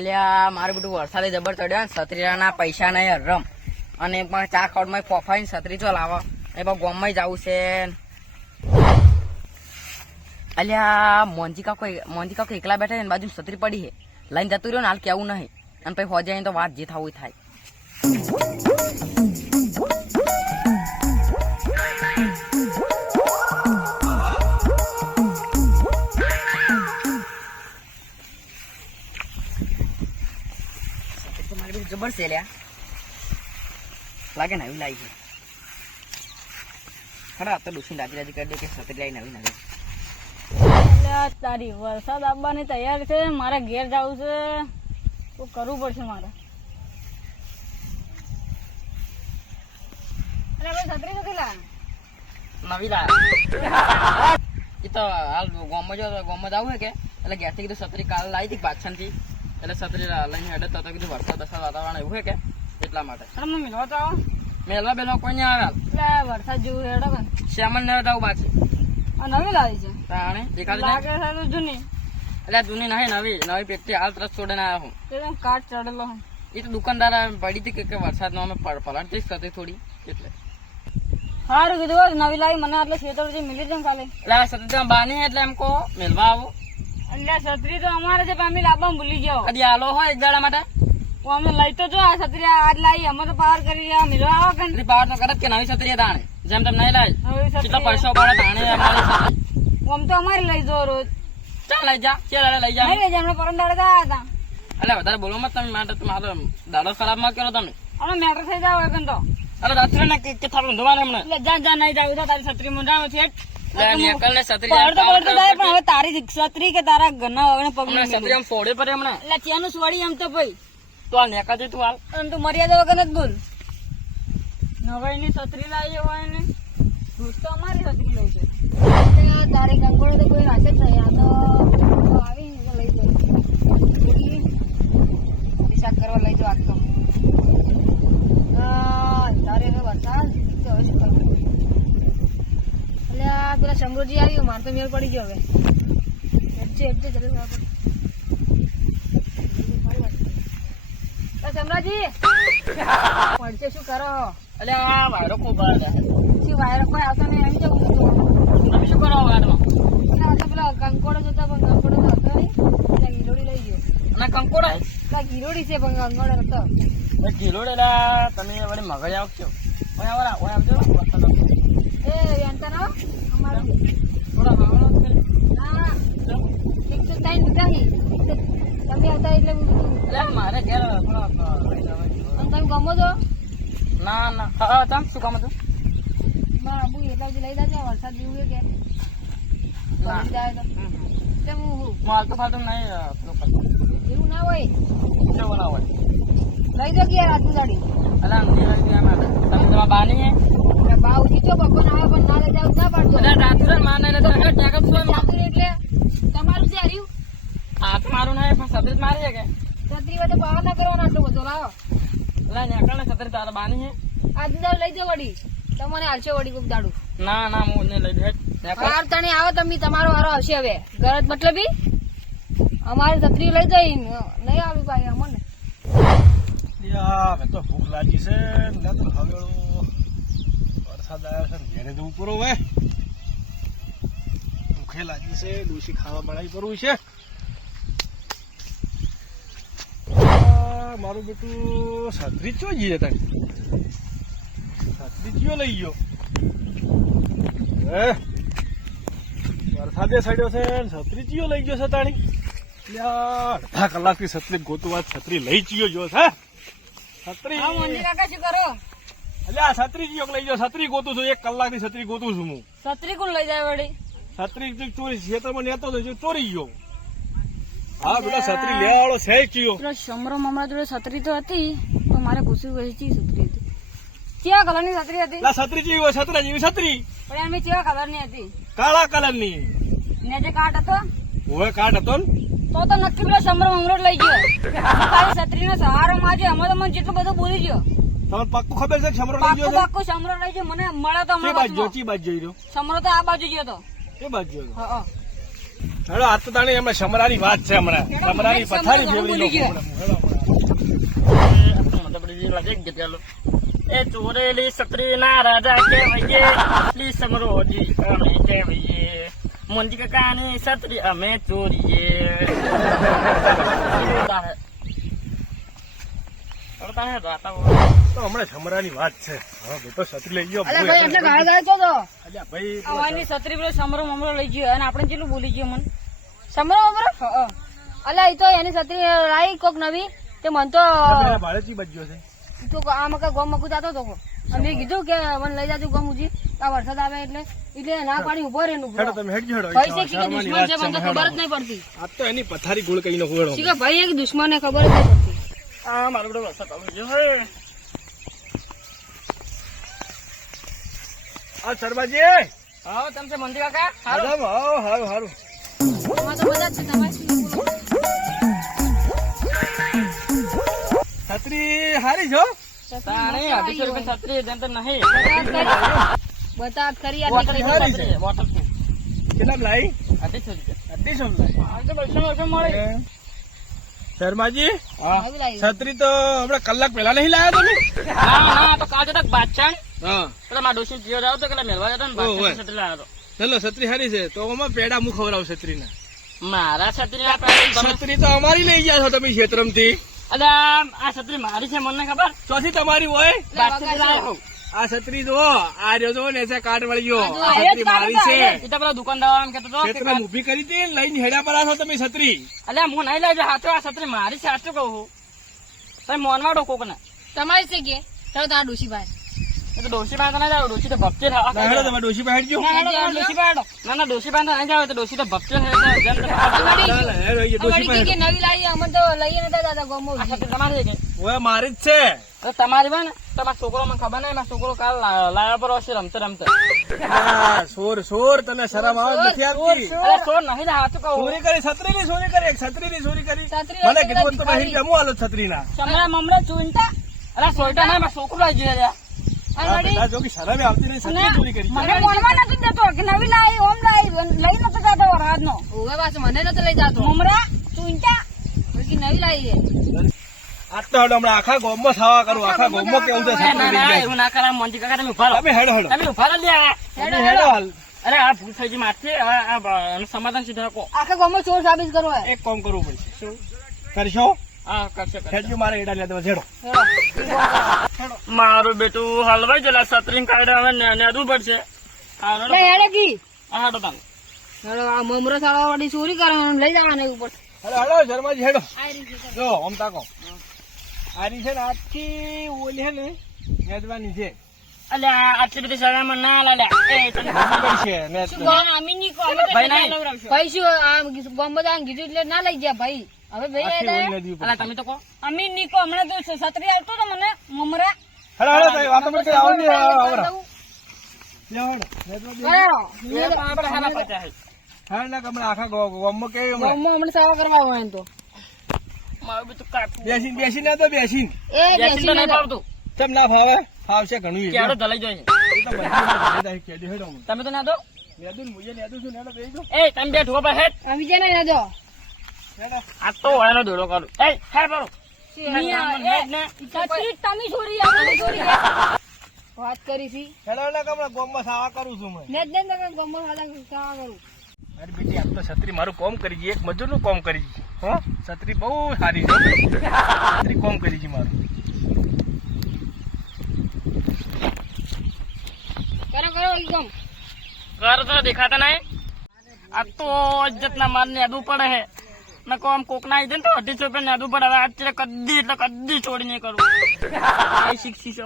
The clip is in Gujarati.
અલ્યા મારું બધું વરસાદે જબર ચડ્યો ને છત્રીના પૈસા નહીં રમ અને પણ ચા ખવડમાં ફોફાઈને છત્રી ચો લાવો એ પણ ગોમમાં જવું છે. અલ્યા મોંજી કાકો એકલા બેઠા છે ને બાજુ છત્રી પડી છે લઈને જતું રહ્યો ને હાલ કેવું નહીં અને પછી હોજે તો વાત જે થવું થાય. જબર છે લ્યા લાગે ને આવી લાવી છે ખરા તો ડૂસી રાજી કરી દે કે છત્રી લાવી નવી તારી વરસાદ આવવાની તૈયાર છે મારે ઘેર જવું છે તો કરવું પડશે મારે. અરે ભાઈ છત્રી નથી લા નવી લા એ તો હાલ ગોમમાં જવું કે એટલે ગેસથી કીધું છત્રી કાલે લાવી હતી પાછળથી એટલે છત્રી લઈને હેડે તો કીધું વરસાદ વાતાવરણ એવું કે એટલા માટે મેળવા તો આવો મેલવા બેલવા કોઈ નહીં આવે એટલે વરસાદ જેવું હેડો શ્યામલ ને જવું પાછી નવી લાવી છે તાણે દેખાડી લાગે છે જૂની એટલે જૂની નહીં નવી પેટી હાલ તરત છોડીને આવ્યો હું કાટ ચડેલો એ તો દુકાનદાર પડી હતી કે વરસાદ નો અમે પલાટતી હતી થોડી એટલે સારું કીધું નવી લાવી મને એટલે ખેતર મિલી જાય કાલે એટલે છત્રી બાની એટલે એમ કહો મેલવા આવો એટલે છત્રી તો અમારે છે પણ અમે લાવવા ભૂલી ગયો કદી આલો હોય એક દાડા માટે અમે લઈ તો જો આ છત્રી આજ લાવી અમે તો પાર કરી મિલવા આવો કે પાવર તો કરે કે નવી છત્રી તાણે જેમ તેમ નહીં લાવી કેટલા પૈસા પડે તાણે આમ તો અમારે લઈ જાઓ રોજ ચાલ લઈ જા ચાલ લઈ જા નહીં લઈ જા પરમ દાડે ગયા હતા એટલે વધારે બોલો મત તમે માટે મારો દાડો ખરાબ માં કર્યો તમે અમે મેટર થઈ જાવ એકન તો અરે રાત્રે ને કે થાળું ધોવાને હમણાં એટલે જા નહીં જાવ તો તારી છત્રી મંડાવ છે નિકલ ને છત્રી પણ હવે તારી છત્રી કે તારા ઘરના વગર પગ છત્રી આમ સોડે પડે હમણાં એટલે ત્યાંનું સોડી એમ તો ભાઈ તો આ નેકા જઈ તું હાલ એમ તો મર્યાદા વગર જ બોલ નવાઈ ની છત્રી લાવી હોય ને રોજ તો અમારી છત્રી લઈ જાય તારી કંકોડો તો કોઈ રાશે જ નહીં આ તો આવી લઈ જાય હિસાબ કરવા લઈ જાઓ આટલો તારે હવે વરસાદ તો હવે શું કરવું એટલે આ પેલા સમૃદ્ધિ આવ્યું મારે તો મેળ પડી ગયો હવે એટલે જલ્દી સમરાજી પડશે શું કરો એટલે આ વાયરો ખૂબ બહાર શું વાયરો કોઈ આવતો નહીં આવી જવું તમે શું કરો વાયરમાં પેલા કંકોડો જોતા પણ કંકોડો તો હતો નહીં એટલે ગીરોડી લઈ ગયો અને કંકોડા પેલા ગીરોડી છે પણ કંકોડો હતો ગીરોડેલા તમે વળી મગજ આવજો ઓય આવજો એ વેંતા ના અમારું થોડા વાવડો હા 103 તમે હતા એટલે મારે ઘેર તમે ગમો છો ના હા તમ શું કામ હતું મારા આબુ એટલા લઈ જાજો વરસાદ જેવું કે જાય તો તેમ હું હાલતો ફાલતો નહીં એવું ના હોય કેવું ના હોય લઈ જો કે રાજુ ગાડી અલા તમે પેલા બાની હે ભાવ જીતો બપોર આવે પણ ના લઈ જાવ ના પાડજો રાત્રે માને એટલે તમારું છે હર્યું આ તો મારું નહીં પણ સતત મારી છે કે છત્રી વડે પાવર ના કરવાનો આટલો બધો લાવો એટલે નીકળને સતત તારા બાની હે આજ દાડો લઈ જાઓ વડી તમને હાલશે વડી કોક દાડું ના હું ને લઈ દે વાર તને આવો તમે તમારો વારો આવશે હવે ગરજ મતલબ અમારી છત્રી લઈ જઈ નહીં આવી ભાઈ અમને તો ભૂખ લાગી છે હવે વરસાદ આવ્યો છે ઘેરે જવું પૂરો હવે ભૂખે લાગી છે ડોસી ખાવા બનાવી કરવું છે મારું બેટું છત્રી ચો જઈએ તારી છત્રી ચિયો લઈ ગયો વરસાદે સડ્યો છે છત્રી ચિયો લઈ ગયો છે તાણી અડધા કલાકથી છત્રી ગોતું વાત છત્રી લઈ ચિયો જો છે છત્રી મંદિર કાકા શું કરો એટલે આ છત્રી ચિયો લઈ ગયો છત્રી ગોતું છું 1 કલાકથી છત્રી ગોતું છું હું છત્રી કોણ લઈ જાય વડી છત્રી ચોરી ખેતરમાં નેતો તો ચોરી ગયો હા બેટા છત્રી લેવા વાળો છે ચિયો પેલો સમરો મમરા જોડે છત્રી તો હતી તો મારે પૂછ્યું કે ચી છત્રી હતી કેવા કલરની છત્રી હતી લા છત્રી જેવી હોય છત્રા જેવી છત્રી પણ એમ કેવા કલરની હતી કાળા કલરની ને જે કાટ હતો હોય કાટ હતો ને તો નક્કી પેલો સમરો મમરો લઈ ગયો તારી છત્રીનો સહારો માજે અમે તો મને જેટલું બધું બોલી ગયો તમને પાક્કું ખબર છે કે સમરો લઈ ગયો છે પાક્કું સમરો લઈ ગયો મને મળ્યો તો ચી બાજુ જોઈ રહ્યો સમરો તો આ બાજુ ગયો તો એ બાજુ ગયો હા હેડો આ તો તાણી એમણે સમરાની વાત છે હમણાં સમરાની પથારી ફેરવી લો એ ચોરેલી છત્રી ના રાજા કેવાઈએ સમરોજી અમે કેવાઈએ મોંજી કાકાની છત્રી અમે ચોરીએ તો હમણાં સમરાની વાત છે હા બેટો છત્રી લઈ ગયો અલ્યા ભાઈ એટલે ગાળ ગાળ છો તો અલ્યા ભાઈ આવાની છત્રી પેલો સમરો મમરો લઈ ગયો અને આપણે કેટલું બોલી ગયો મને સમરો મમરો અલ્યા એ તો એની છત્રી લાવી કોક નવી તે મન તો ભાડેથી બચ્યો છે તું આમાં કઈ ગોમ મકું જતો હતો અને મેં કીધું કે મને લઈ જાતું ગમ ઉજી આ વરસાદ આવે એટલે ના પાણી ઉભો રહે હેડો તમે હેડજો હેડો પૈસે કે દુશ્મન છે મને તો ખબર જ નહીં પડતી આ તો એની પથારી ગોળ કઈ નાખો હેડો કે ભાઈ એક દુશ્મન ખબર જ નહીં પડતી આ મારો બધો વરસાદ આવી ગયો હે આ શર્માજી હા તમે મંદી કાકા હારું હારું હારું એમાં તો બધા જ છે તમારે છત્રી હારી છો તાણે 250 રૂપિયા છત્રી જેમ તો નહીં બતા કરી આ વોટર હારી છે વોટરપ્રૂફ કેટલા લાઈ 250 250 રૂપિયા લાઈ આ તો પૈસા મળે શર્માજી આવી લાવી છત્રી તો હમણાં કલાક પહેલા નહીં લાયા તમે ના તો કાજે તક બાદશાહ હા પેલા મારા ડોશી જીઓ જાવ તો પેલા મેળવા જતો ને બાદશાહ છત્રી લાવ્યો ચલો છત્રી હારી છે તો આમાં પેડા હું ખવડાવ છત્રી ના મારા છત્રી ના તમે છત્રી તો અમારી લઈ ગયા છો તમે ક્ષેત્રમથી અલા આ છત્રી મારી છે મને ખબર ચોથી તમારી હોય બાદશાહ લાવ્યો આ છત્રી જો આ રહ્યો જો ને એસે કાર્ડ વળી ગયો આ આ છત્રી મારી છે એ તો પેલા દુકાનદાર એમ કહેતો હતો કે ક્ષેત્રમાં ઊભી કરી હતી ને લઈને હેડા પર આવો તમે છત્રી અલ્યા હું નહીં લઈ જાઉં સાચો આ છત્રી મારી છે સાચું કહું છું તમે મોનવાડો કોક ને તમારી છે કે ચાલો તારા ડોશીભાઈ એ તો ડોશી પાસે નહીં જાવ ડોશી તો ભપચે ના હેડો તમે ડોશી પાસે હેડજો ડોશી પાસે ના ડોશી પાસે નહીં જાવ તો ડોશી તો ભપચે છે ચાલ, હેડો એ ડોશી અમારી પાસે કે નવી લાવી અમે તો લઈએ નતા દાદા ગમો આ છત્રી તમારી છે કે ઓય મારી જ છે તો તમારી હોય ને તો મારા છોકરો મને ખબર નહીં મારા છોકરો કાલ લાવ્યા પર હશે રમતે રમતે આ, સોર તને શરમ આવે જ નથી આવતી અરે સોર નહીં ને સાચું કહું ચોરી કરી છત્રી ની ચોરી કરી એક છત્રી ની ચોરી કરી છત્રી મને હતી કીધું તો તો બહેરી જમું આલો છત્રી ના સમરા મમરા ચૂંટા અરે સોયટા નહીં મારા છોકરો લઈ ગયો યાર જો કે શરમ આવતી નહીં છત્રી ચોરી કરી મને બોલવા નથી દેતો કે નવી લાવી ઓમ લાવી લઈ નતો જતો રાત નો ઓવે પાછો મને નતો લઈ જતો મમરા ચૂંટા કે નવી લાવી આ તો હેડો હમણાં આખા ગામમાં થવા કરું આખા ગામમાં કેવું છે છત્રી લઈ જાય એવું ના કરા મોંજી કાકા તમે ઉભા રહો તમે હેડો હેડો તમે ઉભા રહો લ્યા તમે હેડો હાલ અરે આ ભૂલ થઈ ગઈ મારથી હવે આ સમાધાન સીધા રાખો આખા ગામમાં ચોર સાબિત કરવો હે એક કામ કરવું પડશે કરશો હા કરશે હેડજો મારે એડા લેતા હેડો મારું બેટું હલવાઈ ગયેલા સતરીન કાઢે હવે નેદવું પડશે હેડે કી હાડો તમે હેડો આ મમરો સાળા વાળી ચોરી કરવાનું લઈ જવાના ઉપર હેડો હેડો શર્માજી હેડો જો આમ તાકો આરી છે ને આખી ઓલી છે ને મેદવાની છે અલ્યા આટલી બધી સજામાં ના લાલ્યા એ તને ખબર છે મેદ અમે ની કો અમે ભાઈ નહીં ભાઈ શું આ ગામ બધા કીધું એટલે ના લઈ ગયા ભાઈ હવે ભાઈ આખી ઓલી આયા નદી ઉપર અલા તમે તો કહો અમે નીકો હમણાં તો છત્રી આવતો તો મને મમરા હેડો હેડો ભાઈ વાતો કરતે આવો ને આવરા લે હેડો મેદવા એ પણ આપણે હાલા પચાસ હા ના કમળા આખા ગામમાં કેવી હમણાં ગામમાં હમણાં સાવા કરવા હોય એમ તો મારું બેટું કાકું બેસીને તો બેસીને એ બેસીને તો નહીં ફાવતું ચમ ના ફાવે ફાવશે ઘણું એ ક્યારે દલાઈ જાય તો બધી કેડી હેડો તમે તો ના દો મેદુન મુજે નેદું છું નેડો બેહી દો એ તમે બે ઠુકા પર હેડ આવી જાય ને યાદો હેડો આ તો એનો દોડો કરું એ હે બરો છત્રી તમે ચોરી આપણે ચોરી વાત કરી છી હેડો ના કમળા ગામમાં સાવા કરું છું મેં ને જ ને ગામમાં સાલા સાવા કરું અરે બેટી આજ તો છત્રી મારું કોમ કરી ગઈ એક મજૂરનું કોમ કરી ગઈ હો છત્રી બહુ સારી છે છત્રી કોમ કરી ગઈ મારું કરો એકદમ ઘર તો દેખાતા નહીં આ તો ઇજ્જત ના માર નેદવું પડે હે મેં કહો આમ કોક ના ને તો 250 રૂપિયા નેદવું પડે હવે અત્યારે કદી એટલે કદી છોડી નહીં કરું શીખી છે